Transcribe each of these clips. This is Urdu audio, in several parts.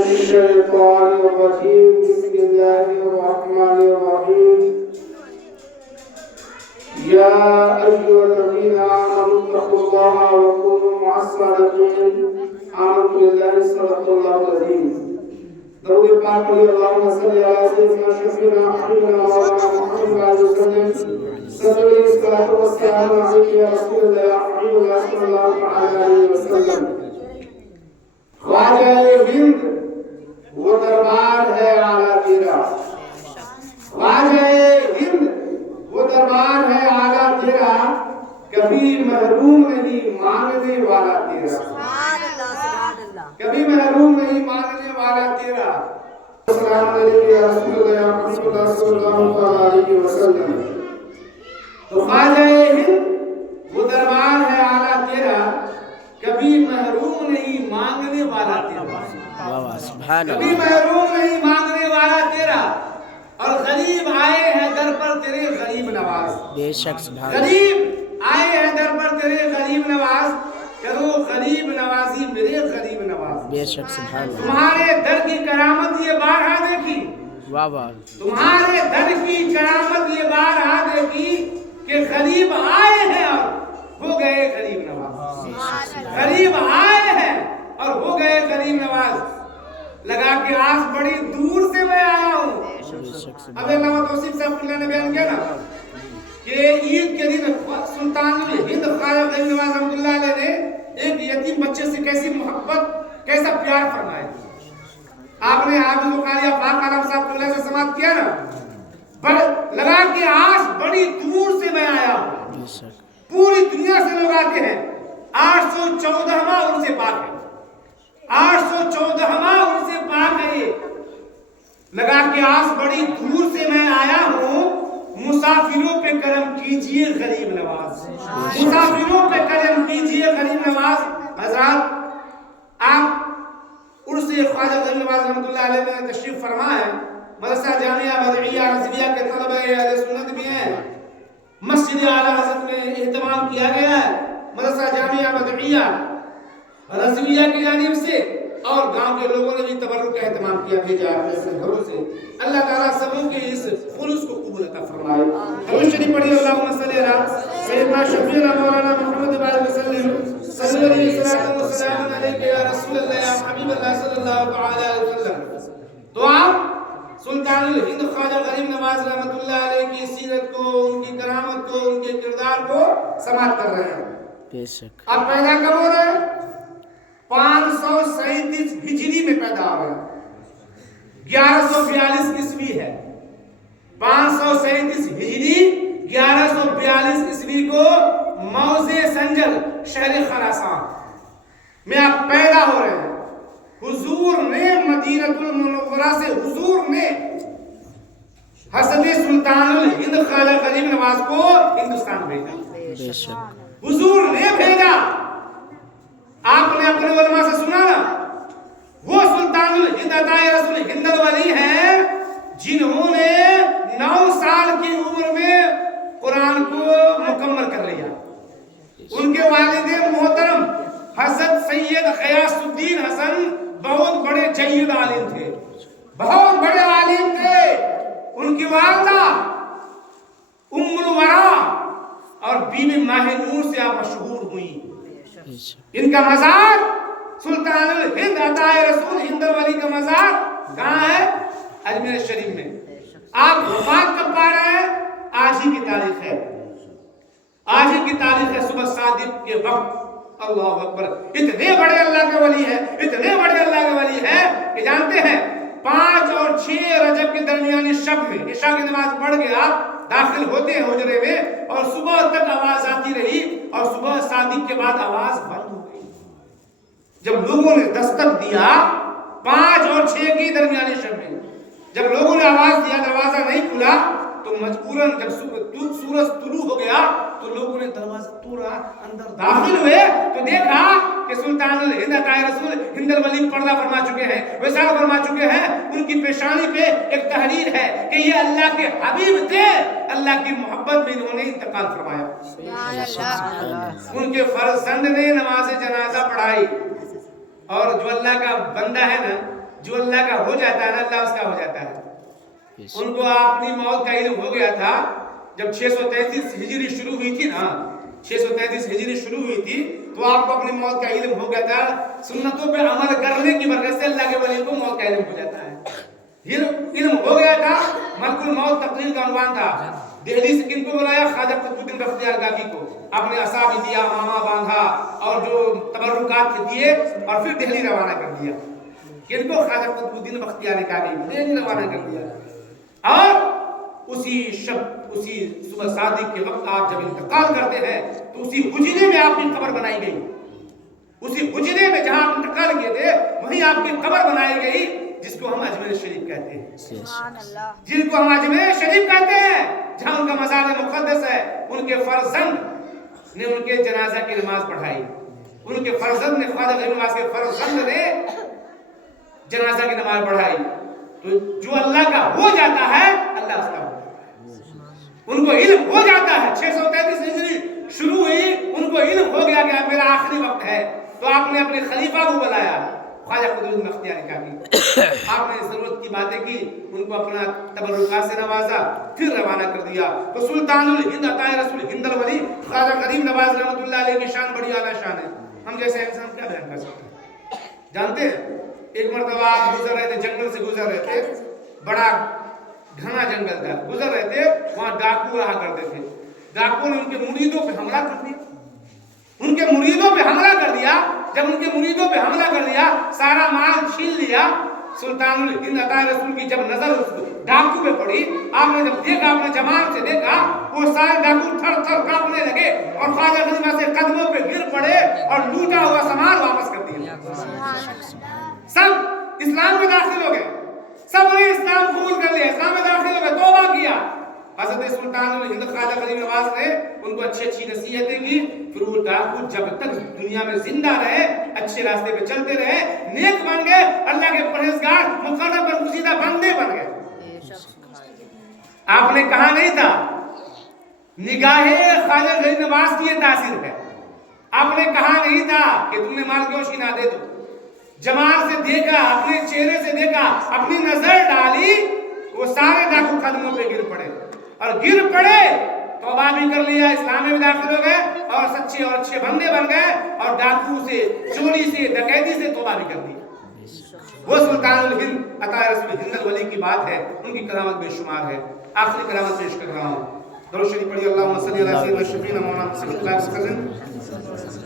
الشيطان الرجيم بسم الله الرحمن الرحيم يا أيها الذين آمنوا اتقوا الله وكونوا مع الصادقين آمنت بالله صدق الله العظيم درود پاک پڑھی اللهم صل على سيدنا شفيعنا حبيبنا مولانا محمد وعلى وسلم صلى الله والسلام عليك يا رسول الله يا حبيب الله صلى الله عليه وسلم خواجہ ہند وہ دربار ہے اعلیٰ تیرا خواجہ ہند وہ دربار ہے اعلیٰ تیرا کبھی محروم نہیں مانگنے والا تیرا کبھی محروم نہیں مانگنے والا تیرا السلام علیکم یا رسول اللہ یا حبیب اللہ صلی اللہ علیہ وسلم تو خواجہ ہند وہ دربار ہے اعلیٰ تیرا کبھی محروم نہیں مانگنے والا تیرا کبھی محروم نہیں مانگنے والا تیرا اور غریب آئے ہیں در پر تیرے غریب نواز بے شک غریب آئے ہیں در پر تیرے غریب نواز کرو غریب نوازی میرے غریب نواز بے شک سبحان اللہ تمہارے در کی کرامت یہ بارہا دیکھی واہ واہ تمہارے در کی کرامت یہ بارہا دیکھی کہ غریب آئے ہیں اور ہو گئے غریب نواز غریب آئے ہیں اور ہو گئے غریب نواز لگا کہ آس بڑی دور سے میں آیا ہوں اب علامہ توصیف صاحب اللہ نے بیان کیا نا کہ عید کے دن سلطان ہند خواجہ غریب نواز رحمۃ اللہ علیہ نے ایک یتیم بچے سے کیسی محبت کیسا پیار فرمایا آپ نے حافظ بخاری افاق عالم صاحب اللہ سے سماعت کیا نا لگا کہ آس بڑی دور سے میں آیا ہوں پوری دنیا سے لوگ آتے ہیں 814واں ان سے پاک ہے 814واں ان سے پاک ہے یہ لگا کہ آس بڑی دور سے میں آیا ہوں مسافروں پہ کرم کیجئے غریب نواز مسافروں پہ کرم کیجئے غریب نواز حضرات آپ عرس خواجہ غریب نواز رحمۃ اللہ علیہ میں تشریف فرما ہے مدرسہ جامعہ بدعیہ رضویہ کے طلبہ اہل سنت بھی ہیں مسجد اعلیٰ حضرت میں اہتمام کیا گیا ہے مدرسہ جامعہ بدعیہ رضویہ کی جانب سے اور گاؤں کے لوگوں نے بھی تبرک کا اہتمام کیا بھیجا اپنے گھروں سے اللہ تعالیٰ سبوں کے اس خلوص کو قبول عطا فرمائے درود شریف پڑھیے اللہم صلی علی سیدنا شفیعنا مولانا محمد وعلیہ وسلم صلی اللہ علیہ وسلم علیکہ یا رسول اللہ یا حبیب اللہ صلی اللہ علیہ وسلم تو آپ سلطان الہند خواجہ غریب نواز رحمۃ اللہ علیہ کی سیرت کو ان کی کرامت کو ان کے کردار کو سماعت کر رہے ہیں بے شک آپ پیدا کب ہو رہے ہیں 537 ہجری میں پیدا ہو رہے ہیں 1142 عیسوی ہے 537 ہجری 1142 عیسوی کو موضع سنجل شہر خراسان میں آپ پیدا ہو رہے ہیں حضور نے مدینہ المنورہ سے حضور نے حضرت سلطان الہند خواجہ غریب نواز کو ہندوستان بھیجا حضور نے بھیجا آپ نے اپنے علماء سے سنا نا وہ سلطان الہند عطائے رسول ہند الولی ہیں جنہوں نے 9 سال کی عمر میں قرآن کو مکمل کر لیا ان کے والد محترم حضرت سید غیاث الدین حسن بہت بڑے جید عالم تھے بہت بڑے عالم تھے ان کی والدہ ام الورا اور بیوی ماہ نور سے آپ مشہور ہوئی ان کا مزار سلطان الہند عطائے رسول ہند الولی کا مزار کہاں ہے اجمیر شریف میں آپ وفات کب پا رہے ہیں آج ہی کی تاریخ ہے آج ہی کی تاریخ ہے صبح صادق کے وقت اللہ اکبر اتنے بڑے اللہ کے ولی ہیں اتنے بڑے اللہ کے ولی ہیں کہ جانتے ہیں 5 اور 6 رجب کے درمیانی شب میں عشاء کی نماز پڑھ کے آپ داخل ہوتے ہیں حجرے میں اور صبح تک آواز آتی رہی اور صبح صادق کے بعد آواز بند ہو گئی جب لوگوں نے دستک دیا 5 اور 6 کی درمیانی شب میں جب لوگوں نے آواز دیا دروازہ نہیں کھلا تو مجبوراً جب سورج طلوع ہو گیا تو لوگوں نے دروازہ توڑا اندر داخل ہوئے تو دیکھا کہ سلطان الہند عطائے رسول ہند الولی پردہ فرما چکے ہیں وصال فرما چکے ہیں ان کی پیشانی پہ ایک تحریر ہے کہ یہ اللہ کے حبیب تھے اللہ کی محبت میں انہوں نے انتقال فرمایا ان کے فرزند نے نماز جنازہ پڑھائی اور جو اللہ کا بندہ ہے نا جو اللہ کا ہو جاتا ہے نا اللہ اس کا ہو جاتا ہے. ان کو اپنی موت کا علم ہو گیا تھا جب 633 ہجری شروع ہوئی تھی نا, 633 ہجری شروع ہوئی تھی تو آپ کو اپنی موت کا علم ہو گیا تھا. سنتوں پہ عمل کرنے کی وجہ سے اللہ کے ولی کو موت کا علم ہو جاتا ہے. علم ہو گیا تھا. ملک الموت تقریر کا عنوان تھا. دہلی سے کن کو بلایا؟ خواجہ قطب الدین بختیار کاکی کو. اپنے اصحاب دیا, ماما باندھا اور جو تبرکات دیے اور پھر دہلی روانہ کر دیا. کن کو؟ خواجہ قطب الدین بختیار کاکی کو دہلی روانہ کر دیا. اور اسی شب اسی صبح صادق کے وقت آپ جب انتقال کرتے ہیں تو اسی حجرے میں آپ کی قبر بنائی گئی. اسی حجرے میں جہاں آپ انتقال کیے تھے وہیں آپ کی قبر بنائی گئی, جس کو ہم اجمیر شریف کہتے ہیں. سبحان اللہ. جن کو ہم اجمیر شریف کہتے ہیں, جہاں ان کا مزار مقدس ہے. ان کے فرزند نے ان کے جنازہ کی نماز پڑھائی. ان کے فرزند نے, خواجہ غریب نواز کے فرزند نے جنازہ کی نماز پڑھائی. تو جو اللہ کا ہو جاتا ہے اللہ اس کا ہو جاتا ہے. ان کو علم ہو جاتا ہے. 633 ہجری شروع ہوئی, ان کو علم ہو گیا کہ میرا آخری وقت ہے. تو آپ نے اپنے خلیفہ کو بلایا, خواجہ قطب الدین بختیار کاکی. آپ نے ضرورت کی باتیں کی, ان کو اپنا تبرکات سے نوازا, پھر روانہ کر دیا. تو سلطان الہند عطائے رسول ہند الولی خواجہ غریب نواز رحمۃ اللہ علیہ کی شان بڑی اعلیٰ شان ہے. ہم جیسے انسان کیا بیان کر سکتے ہیں؟ جانتے ہیں ایک مرتبہ آپ گزر رہے تھے, جنگل سے گزر رہے تھے, بڑا گھنا جنگل تھا, گزر رہے تھے, وہاں ڈاکو رہا کرتے تھے. ڈاکو نے ان کے مریدوں پہ حملہ کر دیا. ان کے مریدوں پہ حملہ کر دیا. جب ان کے مریدوں پہ حملہ کر دیا, سارا مال چھین لیا. سلطان الہند عطائے رسول کی جب نظر اس ڈاکو پہ پڑی, آپ نے جب دیکھا, اپنے جمال سے دیکھا, وہ سارے ڈاکو تھر تھر کانپنے لگے اور خواجہ غریب سے قدموں پہ گر پڑے اور لوٹا ہوا سامان واپس کر دیا. سب اسلام میں داخل ہو گئے, سب نے اسلام قبول کر لیا, اسلام میں داخل ہو گئے, توبہ کیا. حضرت سلطان الہند خواجہ غریب نواز نے ان کو اچھی اچھی نصیحتیں کی. پھر وہ ڈاکو جب تک دنیا میں زندہ رہے, اچھے راستے پہ چلتے رہے, نیک بن گئے, اللہ کے پرہیزگار مقرب برگزیدہ بندے بن گئے. آپ نے کہا نہیں تھا نگاہ خواجہ غریب نواز کی یہ تاثیر ہے. آپ نے کہا نہیں تھا کہ تم نے مال کیوں چھینا, دے دو. جمال سے دیکھا, اپنے چہرے سے دیکھا, اپنی نظر ڈالی, وہ سارے ڈاکو قدموں پہ گر پڑے. اور گر پڑے, توبہ بھی کر لیا, اسلام میں بھی داخل ہو گئے اور سچے اور اچھے بندے بن گئے. اور ڈاکو سے, چوری سے, ڈکیتی سے توبہ بھی کر دی. وہ سلطان الہند عطائے رسول ہند الولی کی بات ہے. ان کی کرامت بے شمار ہے. آخری کرامت پیش کر رہا ہوں. درود شریف پڑھیے. اللہم صلی علی سیدنا شفیعنا مولانا صلی اللہ علیہ وسلم.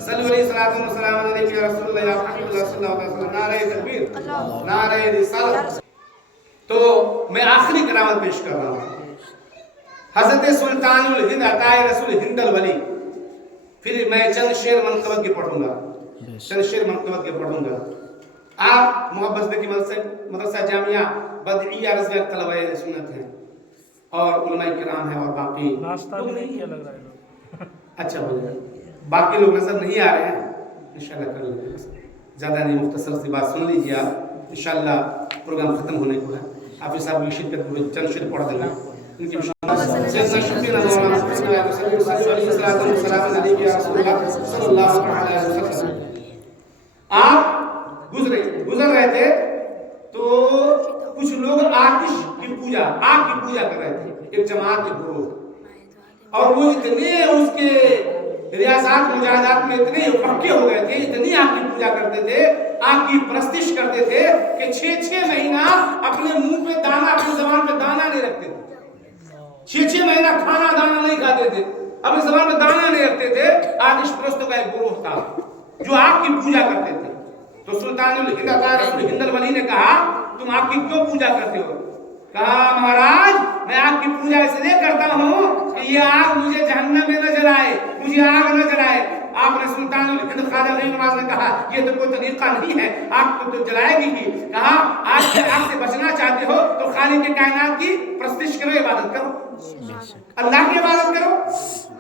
صلی علیہ الصلوۃ والسلام علیہ یا رسول اللہ یا حبیب اللہ صلی اللہ علیہ وسلم. نعرہ تکبیر, نعرہ رسالت. تو میں آخری کرامت پیش کر رہا ہوں. حضرت سلطان الہند عطائے رسول ہند الولی. پھر میں چند شعر منقبت کے پڑھوں گا, چند شعر منقبت کے پڑھوں گا. آپ محبت کی مدرسہ جامعہ بدعیہ رضویہ طلبہ سنت ہیں اور علماء کرام ہیں اور باقی ناشتہ نہیں کیا لگ رہا ہے. اچھا ہو جائے. باقی لوگ نظر نہیں آ رہے ہیں, انشاءاللہ کر لیں گے. زیادہ نہیں, مختصر سی بات سن لیجیے آپ, انشاءاللہ پروگرام ختم ہونے کو ہے. آپ صاحب کی شرکت میں چند شعر پڑھ دیں گے. ان کی آپ گزر رہے تھے تو کچھ لوگ آتش کی پوجا, آگ کی پوجا کر رہے تھے. ایک جماعت کے گروہ, اور وہ اتنے اس کے ریاضات مجاہدات میں اتنے پکے ہو گئے تھے, اتنی آگ کی پوجا کرتے تھے, آگ کی پرستش کرتے تھے کہ 6 مہینہ اپنے منہ پہ دانا, اپنی زبان پہ دانا نہیں رکھتے تھے. 6 مہینہ کھانا دانا نہیں کھاتے تھے, اپنی زبان پہ دانا نہیں رکھتے تھے. آتش پرستوں کا ایک گروہ تھا جو آگ کی پوجا کرتے تھے. تو سلطان الہند عطائے رسول ہند الولی نے کہا تم آگ کی کیوں پوجا کرتے ہو؟ کہا مہاراج میں آگ کی پوجا اس لیے کرتا ہوں کہ یہ آگ مجھے جہنم میں نہ جلائے, مجھے آگ نہ جلائے. آپ نے سلطان الہند خواجہ غریب نواز نے کہا یہ تو کوئی طریقہ نہیں ہے, آگ تو جلائے گی ہی. کہا آگ سے بچنا چاہتے ہو تو خالق کے کائنات کی پرستش کرو, عبادت کرو, اللہ کی عبادت کرو,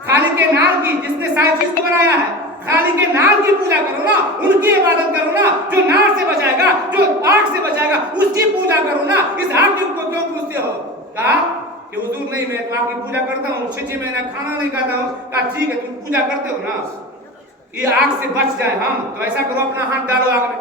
خالق کے نار کی, جس نے ساری چیز کو بنایا ہے, خالق کے نار کی پوجا کرو نا, ان کی عبادت کرو نا. جو نار سے بچائے گا, جو آگ سے بچائے گا, اس کی پوجا کرو نا. اس آگ کی کو کیوں پوجتے ہو؟ کہا کہ حضور نہیں, میں تو آگ کی پوجا کرتا ہوں, 6 مہینہ کھانا نہیں کھاتا ہوں. کہا ٹھیک ہے, تم پوجا کرتے ہو نا, یہ آگ سے بچ جائے ہم, تو ایسا کرو اپنا ہاتھ ڈالو آگ میں.